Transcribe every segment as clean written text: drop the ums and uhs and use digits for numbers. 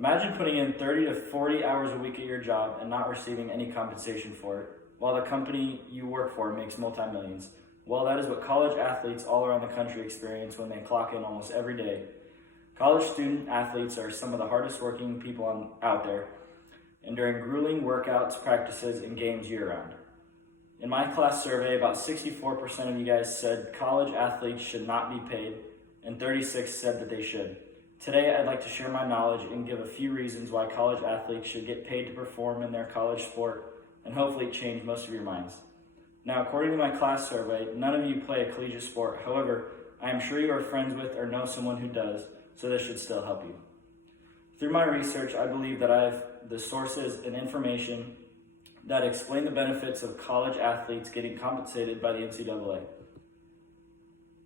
Imagine putting in 30 to 40 hours a week at your job and not receiving any compensation for it, while the company you work for makes multi-millions. Well, that is what college athletes all around the country experience when they clock in almost every day. College student athletes are some of the hardest working people out there, and during grueling workouts, practices, and games year-round. In my class survey, about 64% of you guys said college athletes should not be paid, and 36% said that they should. Today, I'd like to share my knowledge and give a few reasons why college athletes should get paid to perform in their college sport, and hopefully change most of your minds. Now, according to my class survey, none of you play a collegiate sport. However, I am sure you are friends with or know someone who does, so this should still help you. Through my research, I believe that I have the sources and information that explain the benefits of college athletes getting compensated by the NCAA.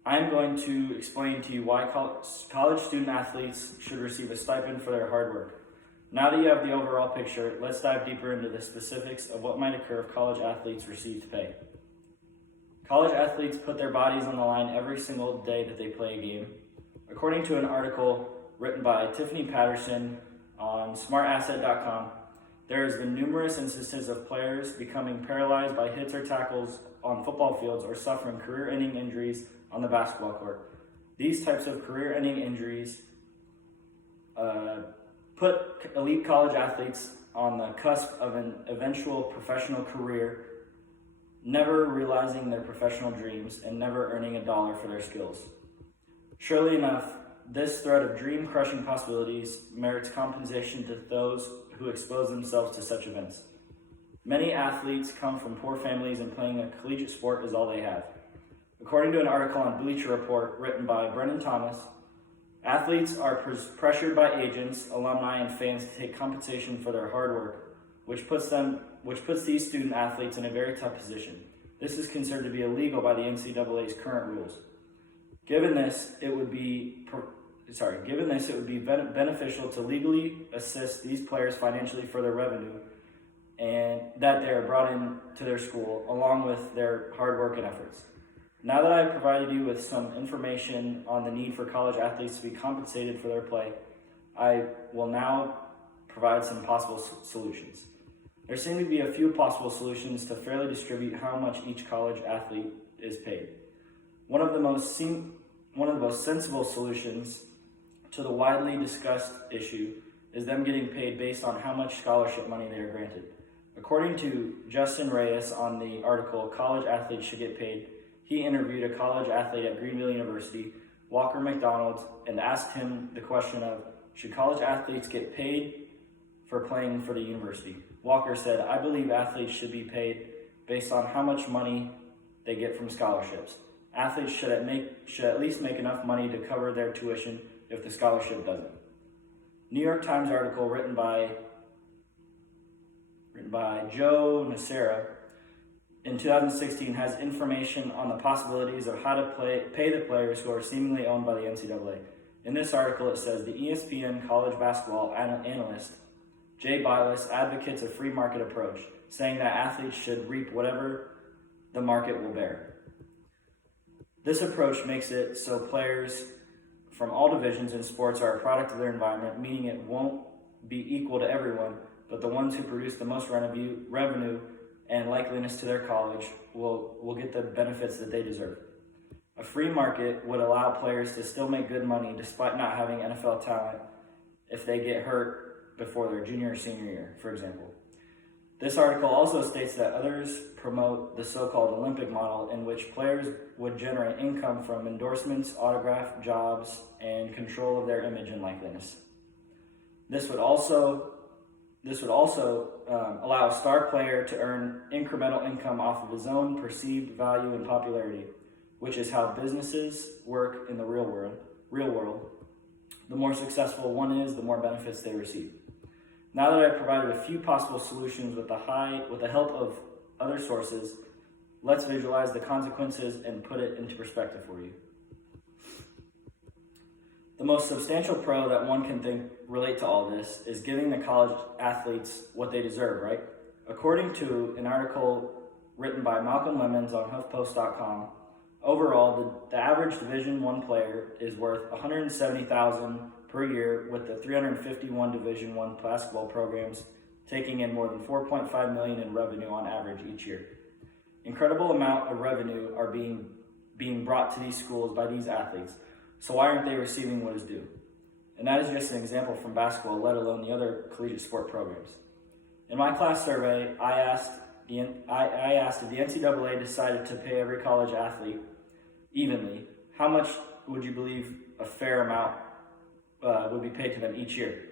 I am going to explain to you why college student athletes should receive a stipend for their hard work. Now that you have the overall picture, let's dive deeper into the specifics of what might occur if college athletes received pay. College athletes put their bodies on the line every single day that they play a game. According to an article written by Tiffany Patterson on smartasset.com, there has been numerous instances of players becoming paralyzed by hits or tackles on football fields or suffering career-ending injuries on the basketball court. These types of career-ending injuries put elite college athletes on the cusp of an eventual professional career, never realizing their professional dreams and never earning a dollar for their skills. Surely enough, this threat of dream-crushing possibilities merits compensation to those who expose themselves to such events. Many athletes come from poor families and playing a collegiate sport is all they have. According to an article on Bleacher Report written by Brendan Thomas, athletes are pressured by agents, alumni, and fans to take compensation for their hard work, which puts these student athletes in a very tough position. This is considered to be illegal by the NCAA's current rules. Given this, it would be beneficial to legally assist these players financially for their revenue and that they are brought in to their school along with their hard work and efforts. Now that I've provided you with some information on the need for college athletes to be compensated for their play, I will now provide some possible solutions. There seem to be a few possible solutions to fairly distribute how much each college athlete is paid. One of the most sensible solutions to the widely discussed issue is them getting paid based on how much scholarship money they are granted. According to Justin Reyes on the article, College Athletes Should Get Paid, he interviewed a college athlete at Greenville University, Walker McDonald, and asked him the question of, should college athletes get paid for playing for the university? Walker said, I believe athletes should be paid based on how much money they get from scholarships. Athletes should at least make enough money to cover their tuition if the scholarship doesn't. New York Times article written by Joe Nacera in 2016 has information on the possibilities of how to pay the players who are seemingly owned by the NCAA. In this article, it says the ESPN college basketball analyst Jay Bilas advocates a free market approach, saying that athletes should reap whatever the market will bear. This approach makes it so players from all divisions in sports are a product of their environment, meaning it won't be equal to everyone, but the ones who produce the most revenue and likeliness to their college will get the benefits that they deserve. A free market would allow players to still make good money despite not having NFL talent if they get hurt before their junior or senior year, for example. This article also states that others promote the so-called Olympic model in which players would generate income from endorsements, autograph jobs, and control of their image and likeliness. This would also allow a star player to earn incremental income off of his own perceived value and popularity, which is how businesses work in the real world. The more successful one is, the more benefits they receive. Now that I've provided a few possible solutions with the help of other sources, let's visualize the consequences and put it into perspective for you. The most substantial pro that one can relate to all this is giving the college athletes what they deserve, right? According to an article written by Malcolm Lemons on HuffPost.com, overall, the average Division I player is worth $170,000 per year, with the 351 Division I basketball programs taking in more than $4.5 million in revenue on average each year. Incredible amount of revenue are being brought to these schools by these athletes, so why aren't they receiving what is due? And that is just an example from basketball, let alone the other collegiate sport programs. In my class survey, I asked if the NCAA decided to pay every college athlete evenly, how much would you believe a fair amount would be paid to them each year?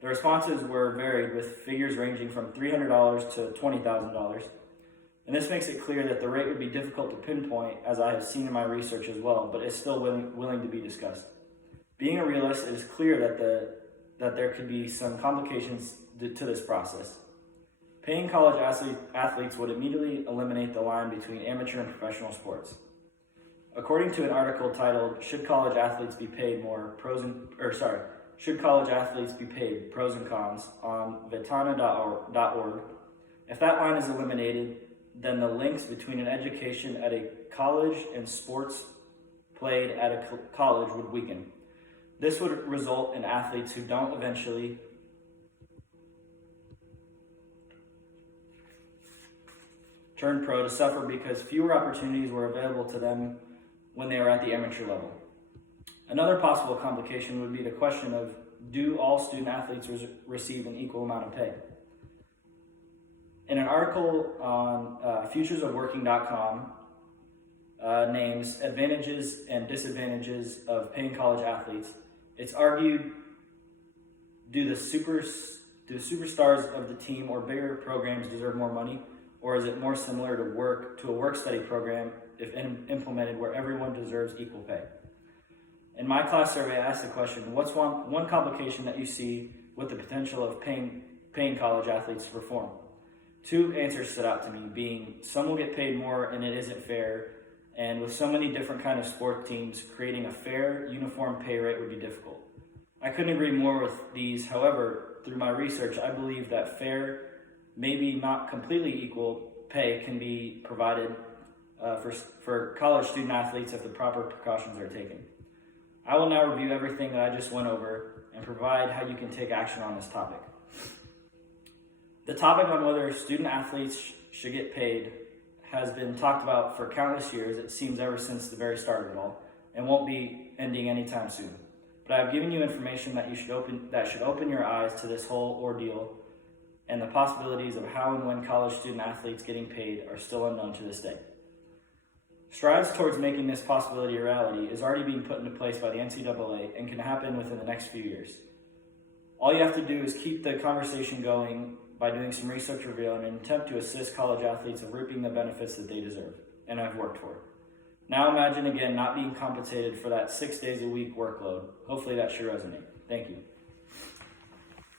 The responses were varied, with figures ranging from $300 to $20,000. And this makes it clear that the rate would be difficult to pinpoint, as I have seen in my research as well, but is still willing to be discussed. Being a realist, it is clear that there could be some complications to this process. Paying college athletes would immediately eliminate the line between amateur and professional sports. According to an article titled "Should College Athletes Be Paid More? Should College Athletes Be Paid? Pros and Cons" on vetana.org, if that line is eliminated, then the links between an education at a college and sports played at a college would weaken. This would result in athletes who don't eventually turn pro to suffer because fewer opportunities were available to them when they were at the amateur level. Another possible complication would be the question of, do all student athletes receive an equal amount of pay? In an article on futuresofworking.com, names advantages and disadvantages of paying college athletes, it's argued, do the superstars of the team or bigger programs deserve more money, or is it more similar to a work-study program if implemented where everyone deserves equal pay? In my class survey, I asked the question, what's one complication that you see with the potential of paying college athletes to perform? Two answers stood out to me, being some will get paid more and it isn't fair, and with so many different kind of sport teams, creating a fair, uniform pay rate would be difficult. I couldn't agree more with these. However, through my research, I believe that fair, maybe not completely equal pay can be provided for college student athletes if the proper precautions are taken. I will now review everything that I just went over and provide how you can take action on this topic. The topic on whether student athletes should get paid has been talked about for countless years, it seems ever since the very start of it all, and won't be ending anytime soon. But I've given you information that should open your eyes to this whole ordeal, and the possibilities of how and when college student athletes getting paid are still unknown to this day. Strides towards making this possibility a reality is already being put into place by the NCAA and can happen within the next few years. All you have to do is keep the conversation going by doing some research reveal in an attempt to assist college athletes of reaping the benefits that they deserve and have worked for. Now imagine again not being compensated for that 6 days a week workload. Hopefully that should resonate. Thank you.